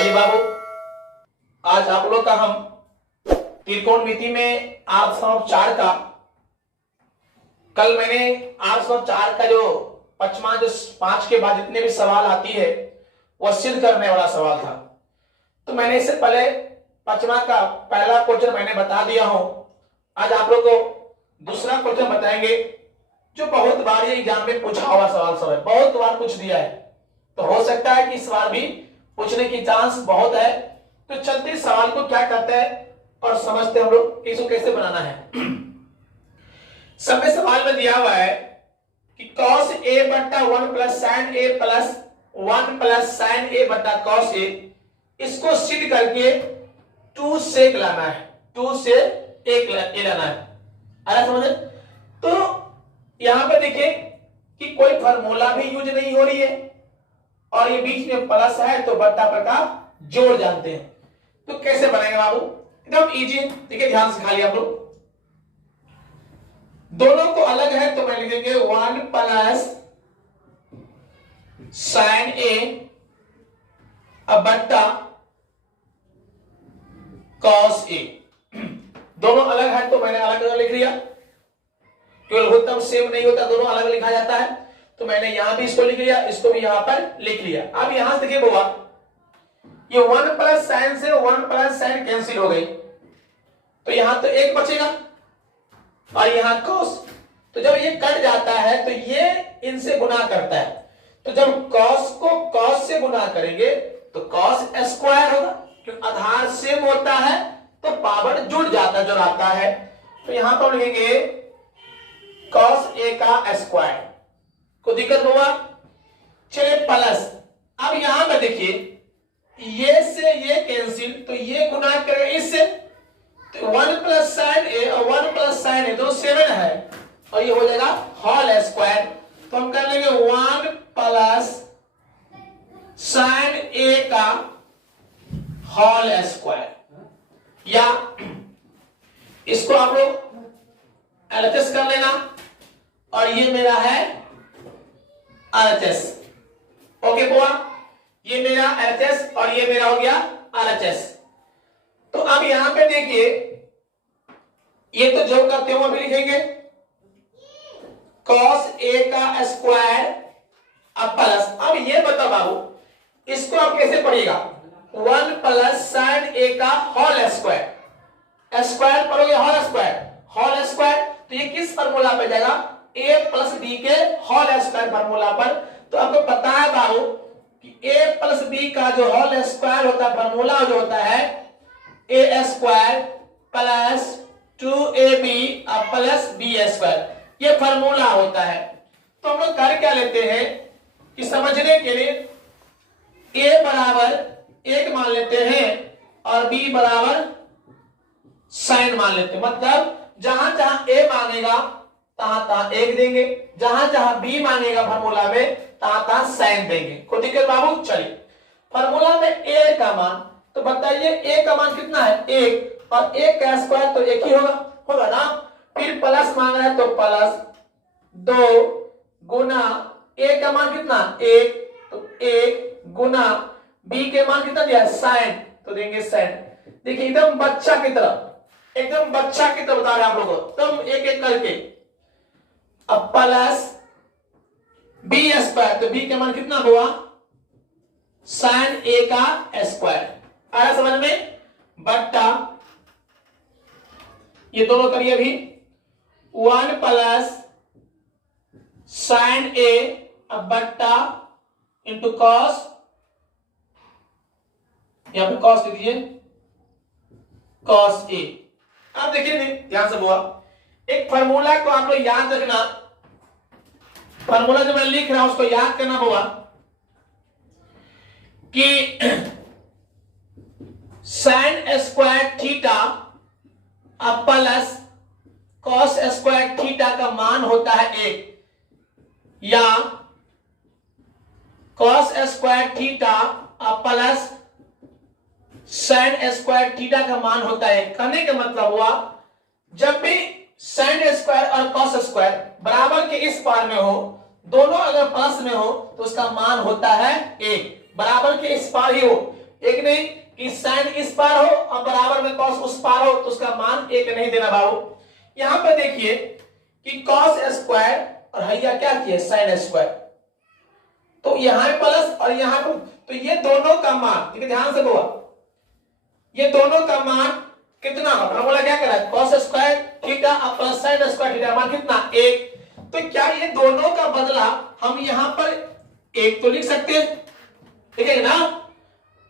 आइए बाबू, आज आप लोग का हम त्रिकोणमिति में 804 का, कल मैंने 804 का जो पचमा जो 5 के बाद जितने भी सवाल आती है वह सिद्ध करने वाला सवाल था। तो मैंने इससे पहले पचमा का पहला क्वेश्चन मैंने बता दिया हूं। आज आप लोग को दूसरा क्वेश्चन बताएंगे जो बहुत बार ये एग्जाम में पूछा हुआ सवाल सब है, बहुत बार पूछ दिया है, तो हो सकता है कि इस बार भी पूछने की चांस बहुत है। तो चलते सवाल को क्या करते हैं और समझते हम लोग इसको कैसे बनाना है। समय सवाल में दिया हुआ है कि cos a बट्टा 1 plus sin a plus 1 plus sin a बट्टा cos a, इसको सिद्ध करके 2 से लाना है, 2 से 1 लाना है। आया समझ? तो यहां पे देखिए कि कोई फार्मूला भी यूज नहीं हो रही है और ये बीच में प्लस है तो बट्टा प्रकार जोड़ जानते हैं। तो कैसे बनाएंगे बाबू? एकदम इजी, देखिए ध्यान से खाली आप लोग, दोनों को अलग है तो मैं लिखेंगे 1 प्लस sin a अब बट्टा cos a। दोनों अलग है तो मैंने अलग अलग लिख लिया, क्योंकि लघुत्तम सेम नहीं होता, दोनों अलग लिखा जाता है। तो मैंने यहां भी इसको लिख लिया, इसको भी यहां पर लिख लिया। अब यहां से देखिए बुआ, ये 1 प्लस साइन से 1 प्लस साइन कैंसिल हो गई, तो यहां तो 1 बचेगा और यहां cos। तो जब ये कट जाता है तो ये इनसे गुना करता है, तो जब cos को cos से गुना करेंगे तो cos स्क्वायर होगा, क्योंकि आधार सेम होता है तो पावर जुड़ जाता जो आता है। तो यहां पर लिखेंगे cos a का स्क्वायर, को दिक्कत हुआ? चलिए प्लस, अब यहां पर देखिए ये से ये कैंसिल, तो ये गुना करें इससे, तो 1 प्लस साइन ए और 1 प्लस साइन ए तो 7 है और ये हो जाएगा होल स्क्वायर। तो हम कर लेंगे 1 प्लस साइन ए का होल स्क्वायर, या इसको आप लोग एलएचएस कर लेना और ये मेरा है आरएचएस। ओके बुआ, ये मेरा एलएचएस और ये मेरा हो गया आरएचएस। तो अब यहां पे देखिए ये तो जो करते हो अभी लिखेंगे cos a का स्क्वायर अब प्लस, अब ये बताओ बाबू इसको आप कैसे पढ़िएगा? 1 प्लस sin a का होल स्क्वायर, स्क्वायर पढ़ोगे होल स्क्वायर, होल स्क्वायर, तो ये किस फार्मूला पे जाएगा? a प्लस b के होल स्क्वायर फार्मूला पर। तो आपको पता है बाबू कि a प्लस b का जो होल स्क्वायर होता है फार्मूला जो होता है a square plus 2ab plus b square, ये फार्मूला होता है। तो हम लोग कर क्या लेते हैं कि समझने के लिए a बराबर 1 मान लेते हैं और b बराबर साइन मान लेते हैं। मतलब जहां जहां a मांगेगा तहां तहां 1 देंगे, जहां जहां b मांगेगा फार्मूला में तहां तहां साइन देंगे। कोई दिक्कत बाबू? चलिए फार्मूला में a का मान, तो बताइए a का मान कितना है? 1, और 1 का स्क्वायर तो 1 ही होगा ना। फिर प्लस मांगा है तो प्लस 2 गुना a का मान कितना? 1, तो 1 गुना b के मान कितना दिया? साइन, तो देंगे साइन। देखिए एकदम बच्चा की तरफ, एकदम बच्चा की तरफ बता रहे हैं आप लोगों को, तुम एक एक करके। अब प्लस b स्क्वायर, तो b के मान कितना हुआ? साइन a का स्क्वायर। आया समझ में? बट्टा ये दोनों करिए अभी 1 प्लस साइन a अब बट्टा इंटू कॉस, यहां पे कॉस लिखिए cos a। अब देखिए ध्यान से हुआ, एक फार्मूला को आप लोग याद रखना, फार्मूला जो मैं लिख रहा हूं उसको याद करना होगा कि साइन स्क्वायर थीटा अब प्लस कॉस स्क्वायर थीटा का मान होता है 1, या कॉस स्क्वायर थीटा अब प्लस साइन स्क्वायर थीटा का मान होता है। कहने का मतलब हुआ जब भी साइन स्क्वायर और कॉस स्क्वायर बराबर के इस पार में हो, दोनों अगर प्लस में हो तो उसका मान होता है 1, बराबर के इस पार ही हो। एक नहीं कि साइन इस पार हो और बराबर में कॉस उस पार हो, तो उसका मान एक नहीं देना बाबू। यहां पर देखिए कि कॉस स्क्वायर और हैया क्या किए साइन स्क्वायर, तो यहां प्लस और यहां पर, तो ये दोनों का मान, ठीक है ध्यान से बोला, ये दोनों का मान कितना होगा, फॉर्मूला क्या करा है, cos square theta plus sine square theta, मान कितना एक। तो क्या ये दोनों का बदला हम यहां पर एक तो लिख सकते हैं, ठीक है ना,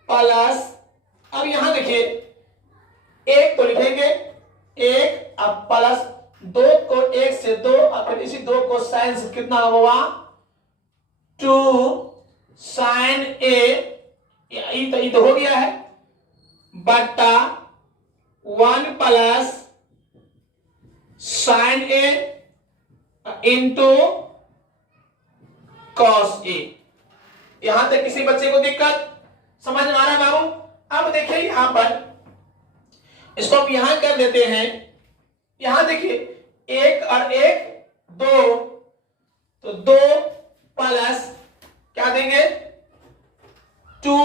प्लस, अब यहां देखिए एक तो लिखेंगे एक, अब प्लस दो को एक से दो, और फिर इसी दो को साइन से कितना होगा 2 साइन ए, ये तो हो गया है, बटा 1 plus sign A into cos A. यहां तक किसी बच्चे को दिक्कत समझ में आ रहा है बाबू। अब देखिए यहां पर इसको आप यहां कर देते हैं, यहां देखिए एक और एक दो, तो दो प्लस क्या देंगे 2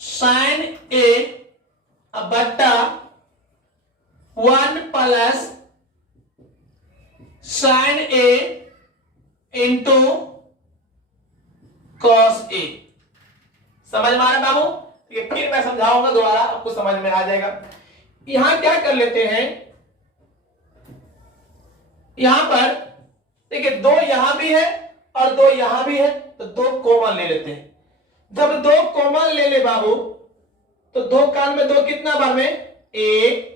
साइन ए बट्टा 1 plus sign A into cos A. समझ में आ रहा है बाबू, फिर मैं समझाऊंगा दोबारा, आपको समझ में आ जाएगा। यहां क्या कर लेते हैं, यहां पर देखिए दो यहां भी है और दो यहां भी है, तो दो कॉमन ले लेते हैं। जब दो कॉमन ले ले बाबू, तो दो कान में दो कितना बार में एक,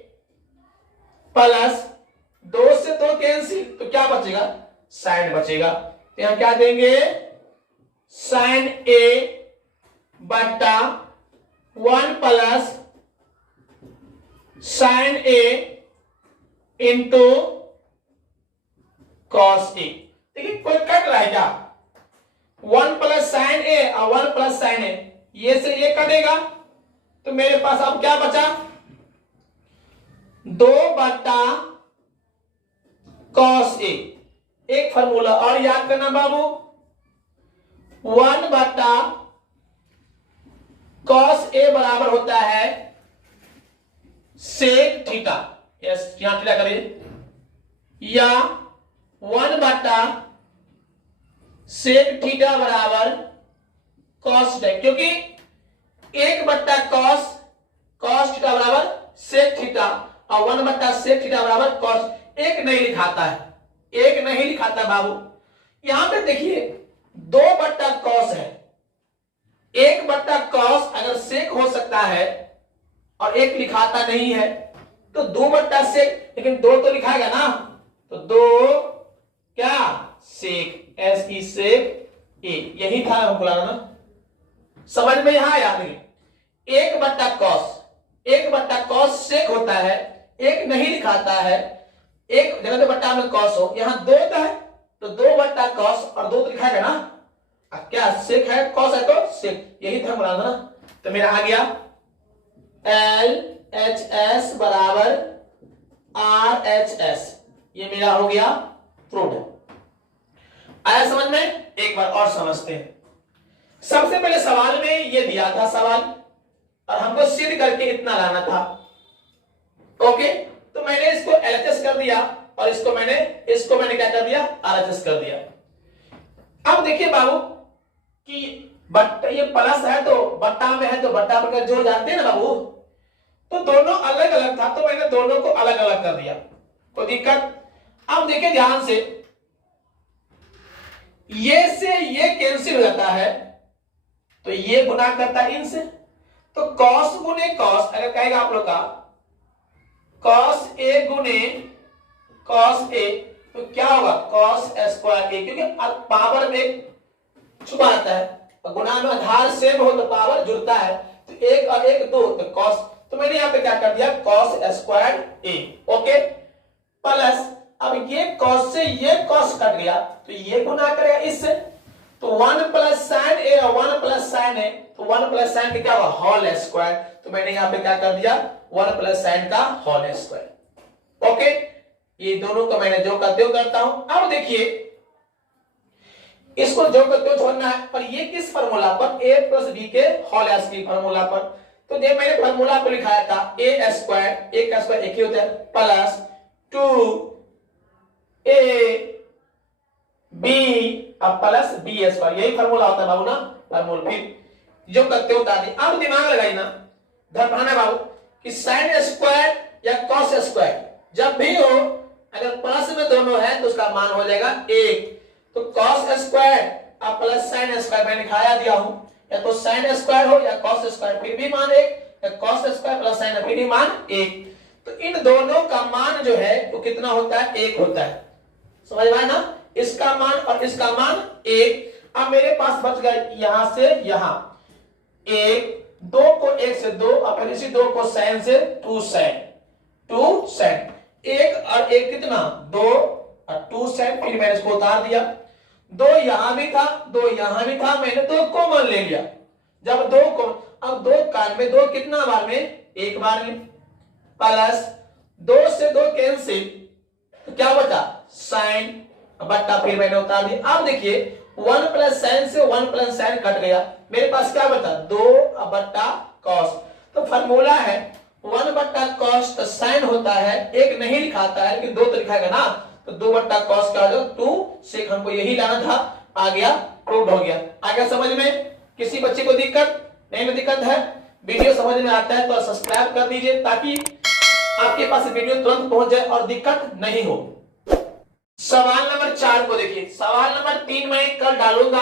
प्लस दो से दो कैंसिल, तो क्या बचेगा साइन बचेगा। तो यहां क्या देंगे साइन ए बटा 1 plus sign A into cos A. देखिए कोई कट रहा है क्या, 1 प्लस साइन ए और 1 प्लस साइन ए, ये से ये कटेगा, तो मेरे पास अब क्या बचा 2 बटा कॉस ए। एक फार्मूला और याद करना बाबू, 1 बटा कॉस ए बराबर होता है सेक थीटा, यस यहां थीटा करिए, या 1 बटा सेक थीटा बराबर कॉस थीटा, क्योंकि 1 बट्टा कॉस थीटा बराबर सेक थीटा और 1 बट्टा सेक थीटा बराबर कॉस, एक नहीं लिखाता है, एक नहीं लिखाता बाबू। यहां पे देखिए 2 बट्टा कॉस है, 1 बट्टा कॉस अगर सेक हो सकता है और एक लिखाता नहीं है, तो 2 बट्टा सेक, लेकिन 2 तो लिखाएगा ना, तो 2 क्या सेक, एस ई सेक ए, यही था हम बुला ना, समझ में यहां आया नहीं। 1 बट्टा कॉस, 1 बट्टा कॉस सेक होता है, एक नहीं लिखाता है, एक जगह तो बट्टा में कॉस हो, यहां 2 है तो 2 बट्टा कॉस और 2 तो लिखाएगा ना, क्या सेक है कॉस है तो सेक, यही था बुला ना। तो मेरा आ गया एल एच एस बराबर आर एच एस, ये मेरा हो गया प्रूव। आया समझ में, एक बार और समझते हैं। सबसे पहले सवाल में ये दिया था सवाल और हमको सिद्ध करके इतना लाना था, ओके, तो मैंने इसको एलएचएस कर दिया और इसको मैंने क्या कर दिया आरएचएस कर दिया। अब देखिए बाबू कि बट्टा ये प्लस है तो बट्टा में है तो बट्टा पर जोड़ जानते हैं ना बाबू, तो दोनों अलग अलग था तो मैंने दोनों को अलग अलग कर दिया, कोई दिक्कत। अब देखिए ध्यान से, ये से ये कैंसिल हो जाता है तो ये गुना करता है इनसे, तो कॉस गुने कॉस, अगर कहेगा आप लोग का कॉस ए गुने कॉस ए, तो क्या होगा कॉस स्क्वायर ए, क्योंकि पावर में छुपा आता है, गुणा में आधार सेम हो तो पावर जुड़ता है, तो 1 और 1 2, तो कॉस, तो मैंने यहां पे क्या कर दिया कॉस स्क्वायर ए, ओके, प्लस अब ये कॉस से ये कॉस कट गया तो ये गुना करेगा इससे, तो 1 प्लस साइन ए और 1 प्लस साइन ए, तो 1 प्लस साइन का क्या होगा होल स्क्वायर, तो मैंने यहां पे क्या कर दिया 1 प्लस साइन का होल स्क्वायर, ओके। ये दोनों को मैंने जो करते हो करता हूं। अब देखिए इसको जो करते हो छोड़ना है। पर ये किस फार्मूला पर, ए प्लस बी के होल स्क्वायर फार्मूला पर। तो जब मैंने फार्मूला को लिखाया था ए स्क्वायर, ए का स्क्वायर एक ही होता है, प्लस 2 बी अब प्लस बी स्क्वायर, यही फार्मूला होता है बाबू ना, फार्मूला। फिर जो करते हो दादी, अब दिमाग लगाई ना, ध्यान रखना बाबू कि साइन स्क्वायर या कॉस स्क्वायर जब भी हो, अगर प्लस में दोनों है तो उसका मान हो जाएगा 1। तो कॉस स्क्वायर अब प्लस साइन स्क्वायर मैंने दिखाया दिया हूं, या तो साइन स्क्वायर हो या कॉस स्क्वायर फिर भी मान 1, या कॉस स्क्वायर प्लस साइन फिर भी मान 1। तो इन दोनों का मान जो है वो कितना होता है, 1 होता है। समझ में आया ना, इसका मान और इसका मान 1। अब मेरे पास बच गया यहां से यहां 1, 2 को 1 से 2 और फिर इसी 2 को साइन से 2 साइन, 2 साइन, 1 और 1 कितना 2 और 2 साइन। फिर मैंने इसको उतार दिया, 2 यहां भी था 2 यहां भी था, मैंने 2 कॉमन ले लिया। जब 2 को, अब 2 कान में 2 कितना बार में, 1 बार में, प्लस 2 से 2 कैंसिल, तो क्या बचा साइन बट्टा, फिर मैंने उतार दिया। अब देखिए 1 प्लस साइन से 1 प्लस साइन कट गया, मेरे पास क्या बचा 2 बट्टा कॉस। तो फार्मूला है 1 बट्टा कॉस, तो साइन होता है 1 नहीं लिखाता है लेकिन 2 तो लिखाएगा ना, तो 2 बट्टा कॉस का जो 2 से हमको यही लाना था, आ गया, प्रूव हो गया। आ गया समझ में? किसी बच्चे को दिक्कत नहीं में दिक्कत है, वीडियो समझ में आता है तो सब्सक्राइब कर दीजिए ताकि आपके पास वीडियो तुरंत पहुंच जाए और दिक्कत नहीं हो। सवाल नंबर 4 को देखिए। सवाल नंबर 3 मैं कल डालूंगा,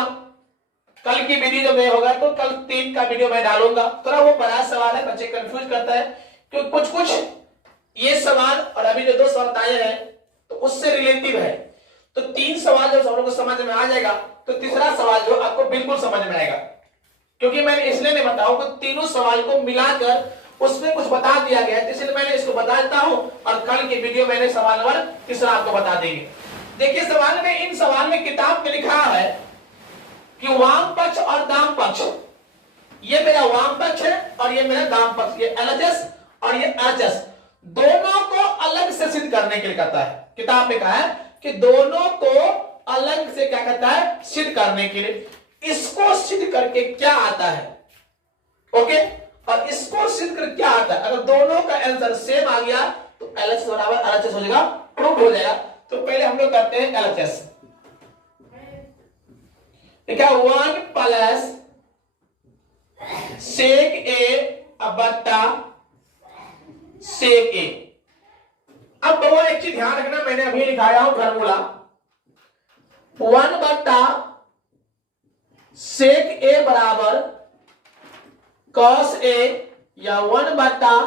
कल की वीडियो जब नहीं होगा तो कल 3 का वीडियो मैं डालूंगा। थोड़ा वो बड़ा सवाल है, बच्चे कंफ्यूज करता है क्योंकि कुछ ये सवाल और अभी जो 2 सवाल आए हैं तो उससे रिलेटिव है। तो 3 सवाल जब सब लोग को समझ में आ जाएगा तो तीसरा सवाल जो आपको बिल्कुल समझ में आएगा, क्योंकि मैंने इसलिए नहीं बताऊं कि तीनों सवाल को मिलाकर उसमें कुछ बता दिया गया है, इसलिए मैंने इसको बता देता हूं और कल की वीडियो मैंने सवाल नंबर तीसरा आपको बता देंगे। देखिए सवाल में, इन सवाल में किताब में लिखा है कि वाम पक्ष और दाम पक्ष, ये मेरा वाम पक्ष है और ये मेरा दाम पक्ष, ये LHS और ये RHS, दोनों को अलग से सिद्ध करने के लिए कहता है। किताब में कहा है कि दोनों को अलग से क्या कहता है, सिद्ध करने के लिए। इसको सिद्ध करके क्या आता है, ओके, और इसको सिद्ध करके क्या आता है। अगर दोनों का आंसर सेम आ गया तो LHS बराबर RHS हो जाएगा, प्रूव हो जाएगा। तो पहले हम लोग करते हैं LHS। देखा 1 प्लस सेक ए बट्टा सेक ए। अब वो एक चीज ध्यान रखना, मैंने अभी लिखाया हूं फार्मूला 1 बट्टा सेक ए बराबर कॉस ए, या 1 बट्टा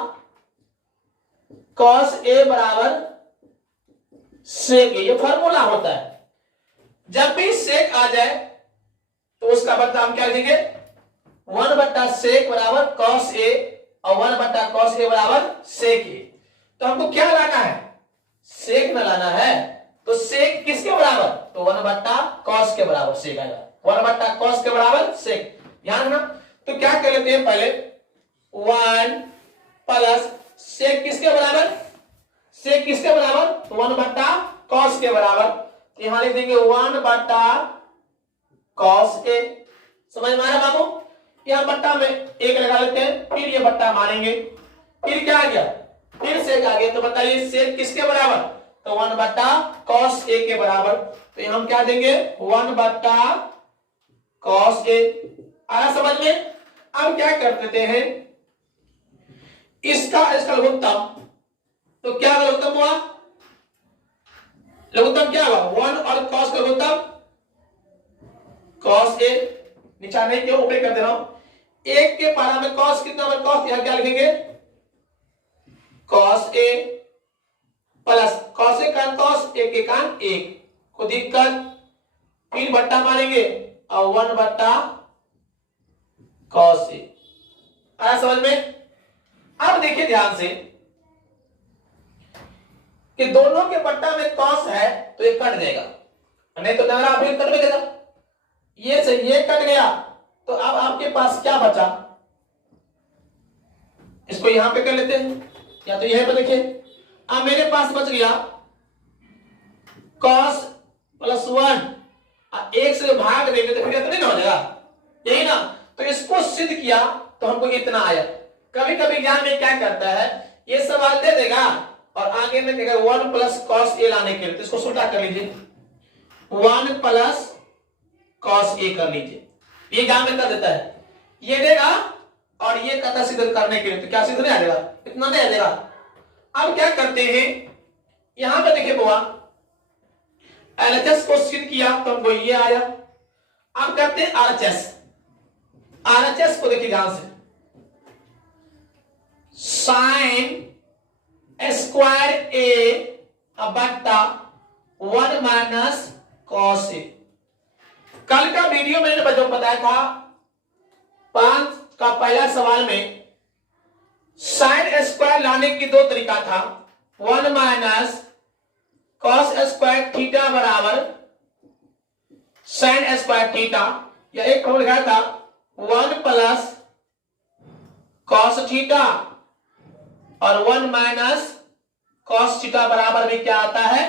कॉस ए बराबर सेक ए, ये फार्मूला होता है। जब भी सेक आ जाए तो उसका बदला हम क्या लिखेंगे, 1 बट्टा सेक बराबर कॉस ए और 1 बट्टा कॉस ए बराबर सेक ए। तो हमको क्या लाना है, सेक में लाना है। तो सेक किसके बराबर, तो 1 बट्टा कॉस के बराबर सेक आएगा, 1 बट्टा कॉस के बराबर सेक, ध्यान रखना। तो क्या कर लेते हैं, पहले 1 प्लस सेक किसके बराबर, सेक किसके बराबर 1 बट्टा कॉस के बराबर। यहां लिख देंगे 1 बट्टा कॉस ए। समझ में आया बाबू? यहां बट्टा में 1 लगा लेते हैं, फिर ये बट्टा मारेंगे, फिर क्या आ गया, फिर सेक आ गया। तो बताइए सेक किसके बराबर, तो 1 बट्टा कॉस ए के बराबर। तो हम क्या देंगे 1 बट्टा कॉस ए। आया समझ में? अब क्या कर देते हैं, इसका लघुत्तम, तो क्या लघुत्तम हुआ, लघुत्तम क्या हुआ 1 और कॉस का लघुत्तम कॉस ए, नीचा नहीं क्यों ऊपर कर दे रहा हूं, 1 के पारा में कॉस कितना है, कॉस यहां क्या लिखेंगे cos A plus cos A can't cos, 1 के कान 1 को दिक्कत, फिर बट्टा मारेंगे और 1 बट्टा कॉस ए। आया समझ में? अब देखिए ध्यान से कि दोनों के बट्टा में कॉस है तो ये कट जाएगा, नहीं तो नगरा अभी कट गया, ये से ये कट गया। तो अब आपके पास क्या बचा, इसको यहां पे कर लेते हैं या तो यहां पे देखिए। अब मेरे पास बच गया कॉस प्लस 1 एक से भाग देंगे तो फिर इतना ना हो जाएगा, यही ना। तो इसको सिद्ध किया तो हमको इतना आया। कभी कभी एग्जाम में क्या करता है, ये सवाल दे देगा और आगे में कहेगा 1 प्लस कॉस ए लाने के लिए, तो इसको उल्टा कर लीजिए, 1 प्लस कॉस ए कर लीजिए, ये एग्जाम में कर देता है। ये देगा और ये कहता सिद्ध करने के लिए, तो क्या सिद्ध नहीं आ जाएगा, इतना नहीं आ जाएगा। अब क्या करते हैं, यहां पे देखिए बुआ, एलएचएस को सिद्ध किया तो हमको ये आया। अब करते हैं आरएचएस। आरएचएस को देखिए ध्यान से, साइन स्क्वायर ए बट्टा 1 माइनस कॉस ए। कल का वीडियो मैंने बच्चों को बताया था 5 का पहला सवाल में साइन स्क्वायर लाने की दो तरीका था, 1 माइनस कॉस स्क्वायर थीटा बराबर साइन स्क्वायर थीटा, या एक फॉर्मूला लिखा था 1 प्लस कॉस थीटा और 1 माइनस कॉस थीटा बराबर भी क्या आता है,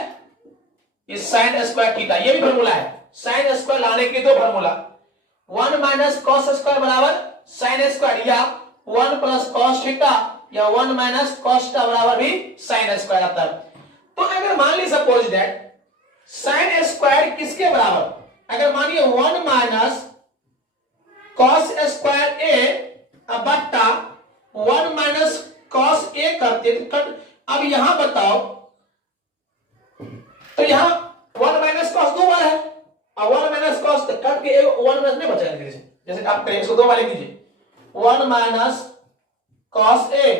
इस साइन स्क्वायर थीटा। ये भी फॉर्मूला है, साइन स्क्वायर लाने के दो फॉर्मूला, 1 माइनस कॉस स्क्वायर बराबर साइन स्क्वायर, या 1 प्लस कॉस थीटा या 1 माइनस कॉस थीटा बराबर भी साइन स्क्वायर आता है। तो अगर मान ली सपोज दैट साइन स्क्वायर किसके बराबर, अगर मानिए 1 माइनस कॉस स्क्वायर ए बट्टा 1 माइनस कॉस ए करते तो अब यहां बताओ, तो यहां 1 माइनस कॉस 2 बार है और 1 माइनस कॉस कट के 1 माइनस नहीं बचेगा, जैसे आप करेंगे इसको 2 बार लिख दीजिए, 1 माइनस कॉस ए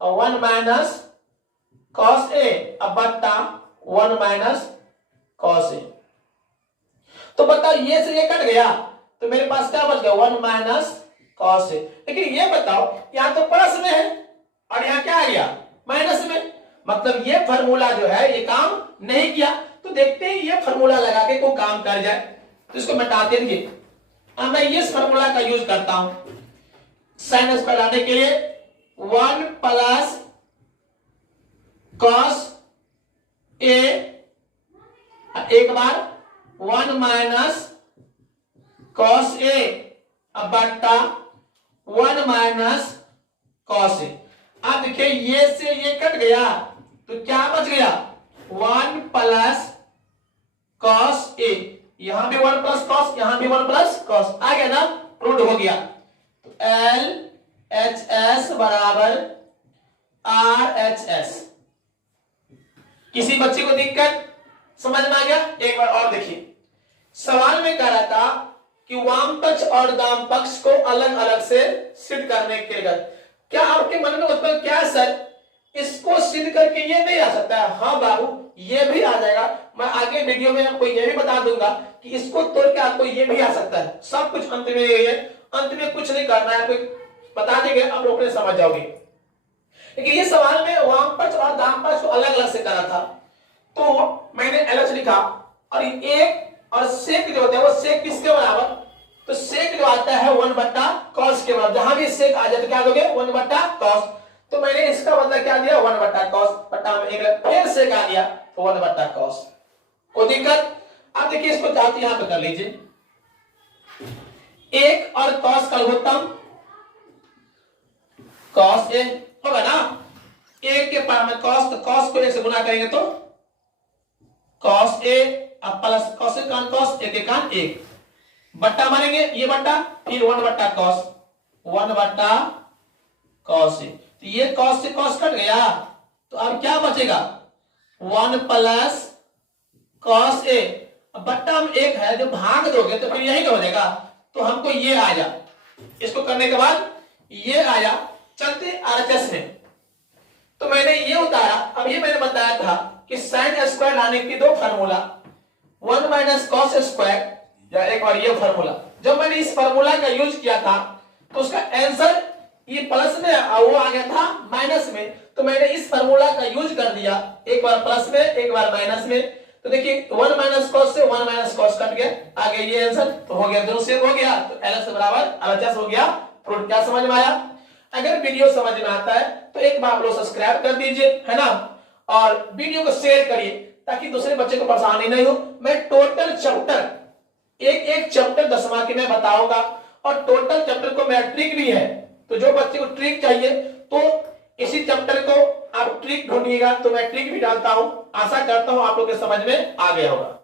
और 1 माइनस कॉस ए अब बट्टा 1 माइनस कॉस ए। तो बताओ ये से ये कट गया तो मेरे पास क्या बच गया, 1 माइनस कॉस ए। लेकिन ये बताओ यहां तो प्लस में है और यहां क्या आ गया, माइनस में, मतलब ये फार्मूला जो है ये काम नहीं किया। तो देखते हैं ये फार्मूला लगा के कोई काम कर जाए, तो इसको मिटाते रहिए। अब मैं इस फार्मूला का यूज करता हूं साइन स्क्वायर लाने के लिए, 1 प्लस कॉस ए एक बार 1 माइनस कॉस ए अब बट्टा 1 माइनस कॉस ए। अब देखिए ये से ये कट गया तो क्या बच गया, 1 प्लस कॉस ए, यहां भी 1 प्लस कॉस, यहां भी 1 प्लस कॉस आ गया ना, प्रूव हो गया। तो एल एच एस बराबर आर एच एस। किसी बच्चे को दिक्कत समझ में आ गया? एक बार और देखिए, सवाल में कह रहा था कि वाम पक्ष और दाम पक्ष को अलग अलग से सिद्ध करने के लिए, क्या आपके मन में उत्पन्न क्या सर इसको सिद्ध करके ये नहीं आ सकता है? हाँ बाबू ये भी आ जाएगा, मैं आगे वीडियो में आपको ये भी बता दूंगा कि इसको तोड़ के आपको ये भी आ सकता है। सब कुछ अंत में यही है, अंत में कुछ नहीं करना है, आपको बता देंगे, आप लोग समझ जाओगे। लेकिन ये सवाल में वाम पक्ष और दाम पक्ष को अलग अलग से करा था, तो मैंने एलएच लिखा और एक और सेक जो होता है वो सेक किसके बराबर, तो सेक जो आता है 1 बट्टा कॉस के बराबर। जहां भी सेक आ जाए तो क्या दोगे, 1 बट्टा कॉस। तो मैंने इसका मतलब क्या दिया, 1 बट्टा कॉस, बट्टा में एक फिर सेक आ गया तो 1 बट्टा कॉस। कोई दिक्कत? आप देखिए इसको चाहते यहां पे कर लीजिए, एक और कॉस का लघुत्तम कॉस ए होगा ना, एक के पार में कॉस, तो कॉस को एक से गुना करेंगे तो कॉस ए अब plus cos A can't cos, एक एक कान एक, बट्टा मारेंगे ये बट्टा, फिर 1 बट्टा कॉस, 1 बट्टा कॉस ए। तो ये कॉस से कॉस कट गया तो अब क्या बचेगा, 1 प्लस कॉस ए। अब बट्टा में एक है, जो भाग दोगे तो फिर यही हो जाएगा, तो हमको ये आया, इसको करने के बाद ये आया। चलते आरएचएस में, तो मैंने ये उतारा। अब ये मैंने बताया था कि साइन स्क्वायर लाने की दो फार्मूला, 1 माइनस कॉस स्क्वायर या एक बार ये फार्मूला। जब मैंने इस फार्मूला का यूज किया था तो उसका आंसर ये प्लस में वो आ गया था माइनस में, तो मैंने इस फार्मूला का यूज कर दिया, एक बार प्लस में एक बार माइनस में। तो देखिए 1 माइनस कॉस से 1 माइनस कॉस कट गया, आगे ये आंसर तो हो गया, दोनों से हो गया, तो एलएच बराबर एलएचएस हो गया। प्रूफ क्या समझ में आया? अगर वीडियो समझ में आता है तो एक बार आप लोग सब्सक्राइब कर दीजिए, है ना, और वीडियो को शेयर करिए ताकि दूसरे बच्चे को परेशानी नहीं हो। मैं टोटल चैप्टर एक एक चैप्टर 10 मार्क की मैं बताऊंगा और टोटल चैप्टर को मेरा ट्रिक भी है, तो जो बच्चे को ट्रिक चाहिए तो इसी चैप्टर को आप ट्रिक ढूंढिएगा, तो मैं ट्रिक भी डालता हूं। आशा करता हूं आप लोग के समझ में आ गया होगा।